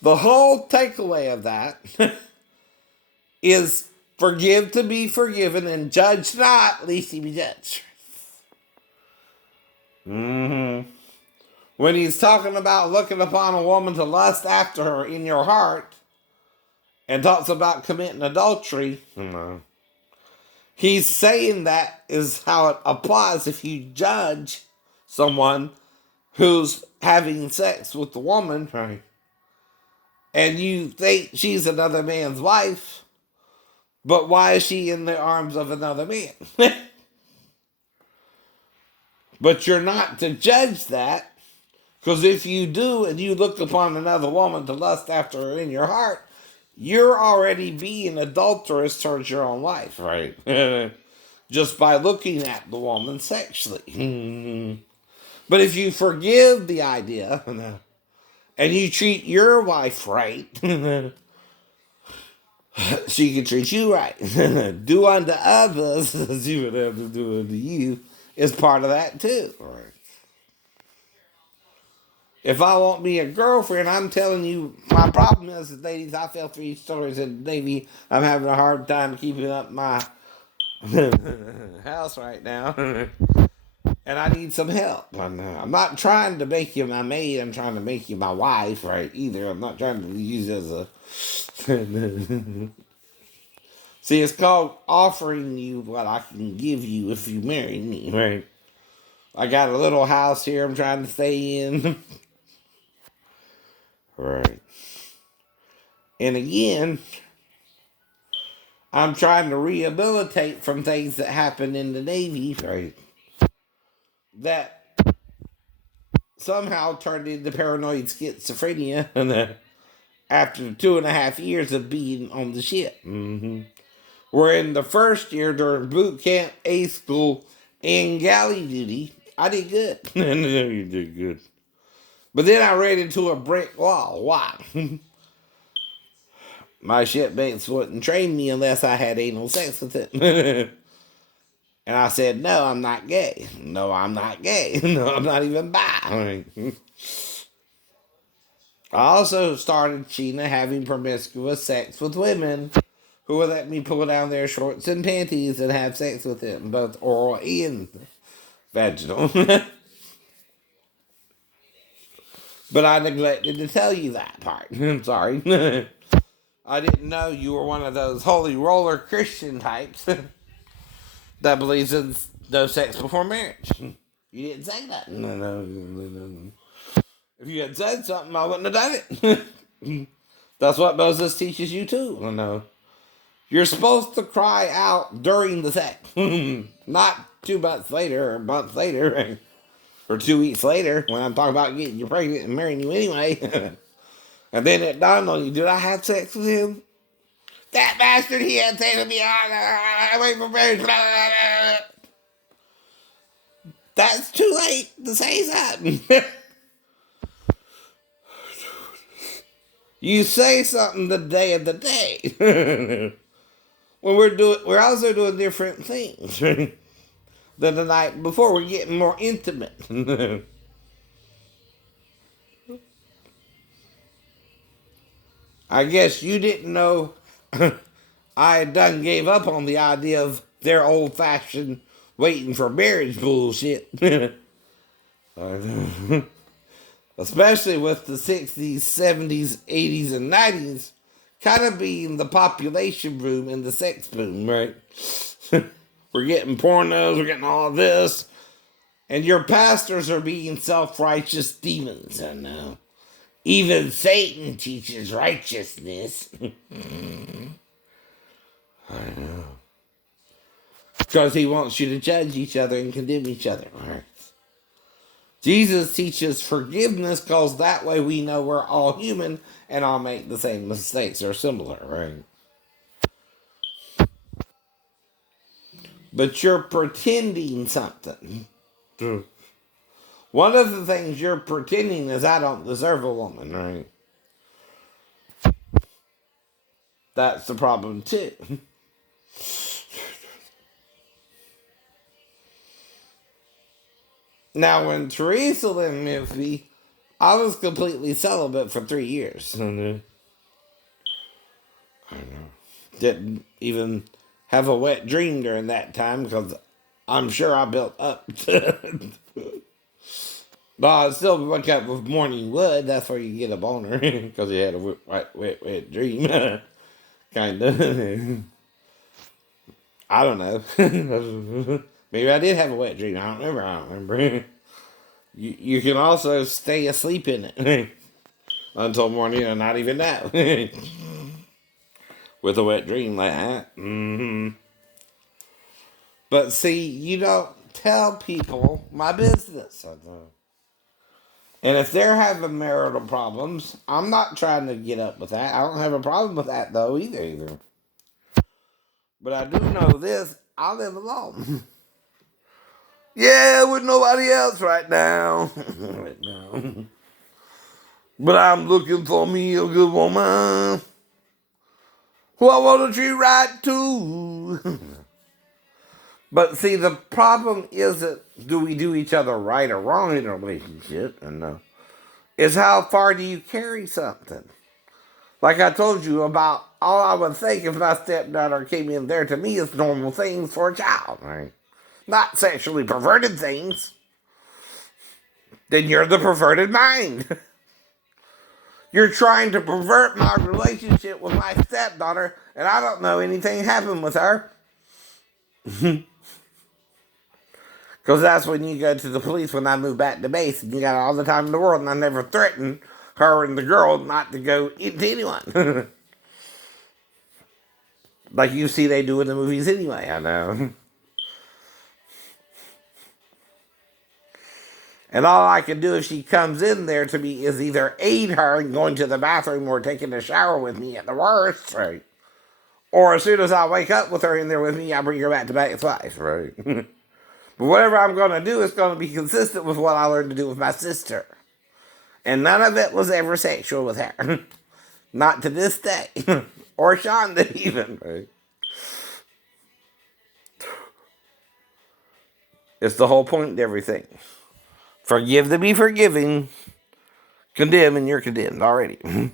The whole takeaway of that is forgive to be forgiven and judge not, lest ye be judged. Mm-hmm. When he's talking about looking upon a woman to lust after her in your heart and talks about committing adultery, he's saying that is how it applies if you judge someone who's having sex with the woman, right? And you think she's another man's wife, but why is she in the arms of another man? But you're not to judge that, because if you do and you look upon another woman to lust after her in your heart, you're already being adulterous towards your own wife, right? Just by looking at the woman sexually. But if you forgive the idea and you treat your wife right, she can treat you right. Do unto others as you would have to do unto you is part of that too. Right. If I want me a girlfriend, I'm telling you, my problem is, ladies, I fell 3 stories in the Navy. I'm having a hard time keeping up my house right now. And I need some help. I'm not trying to make you my maid. I'm trying to make you my wife, right? Either. I'm not trying to use it as a... See, it's called offering you what I can give you if you marry me, right? I got a little house here I'm trying to stay in. Right. And again, I'm trying to rehabilitate from things that happened in the Navy, right? That somehow turned into paranoid schizophrenia after 2.5 years of being on the ship. Where in the first year during boot camp, A school, and galley duty, I did good. You did good. But then I ran into a brick wall. Why? My shipmates wouldn't train me unless I had anal sex with it. And I said, no, I'm not gay. No, I'm not gay. No, I'm not even bi. I also started Sheena having promiscuous sex with women who would let me pull down their shorts and panties and have sex with them, both oral and vaginal. But I neglected to tell you that part. I'm sorry. I didn't know you were one of those holy roller Christian types that believes in no sex before marriage. You didn't say that. No. If you had said something, I wouldn't have done it. That's what Moses teaches you too. No. You're supposed to cry out during the sex, not 2 months later or months later or 2 weeks later when I'm talking about getting you pregnant and marrying you anyway. And then it dawned on you, did I have sex with him? That bastard, he had sex with me. I wait for marriage. That's too late to say something. You say something the day of the day. When we're also doing different things than the night before. We're getting more intimate. I guess you didn't know I done gave up on the idea of their old fashioned waiting for marriage bullshit. Especially with the 60s, 70s, 80s, and 90s kind of being the population boom and the sex boom, right? We're getting pornos, we're getting all of this, and your pastors are being self-righteous demons. I know. Even Satan teaches righteousness. I know. Because he wants you to judge each other and condemn each other, right? Jesus teaches forgiveness because that way we know we're all human and all make the same mistakes or similar, right? But you're pretending something. One of the things you're pretending is I don't deserve a woman, right? That's the problem too. Now, when Teresa lived in Memphis, I was completely celibate for 3 years. Didn't even have a wet dream during that time because I'm sure I built up. But I still wake up with morning wood. That's where you get a boner because you had a wet dream. Kind of. I don't know. Maybe I did have a wet dream. I don't remember. You can also stay asleep in it until morning and not even know. With a wet dream like that. But see, you don't tell people my business. And if they're having marital problems, I'm not trying to get up with that. I don't have a problem with that though either. But I do know this: I live alone. Yeah, with nobody else right now. Right now. But I'm looking for me a good woman who I want to treat right too. But see, the problem isn't do we do each other right or wrong in a relationship, and is how far do you carry something? Like I told you about, all I would think if my stepdaughter came in there to me is normal things for a child, right? Not sexually perverted things. Then you're the perverted mind. You're trying to pervert my relationship with my stepdaughter, and I don't know anything happened with her. Because that's when you go to the police when I moved back to base, and you got all the time in the world, and I never threatened her and the girl not to go into anyone. Like you see they do in the movies anyway, I know. And all I can do if she comes in there to me is either aid her in going to the bathroom or taking a shower with me at the worst, right? Or as soon as I wake up with her in there with me, I bring her back to back twice, right? But whatever I'm going to do is going to be consistent with what I learned to do with my sister. And none of it was ever sexual with her. Not to this day. Or Shonda even, right? It's the whole point to everything. Forgive to be forgiving. Condemn and you're condemned already.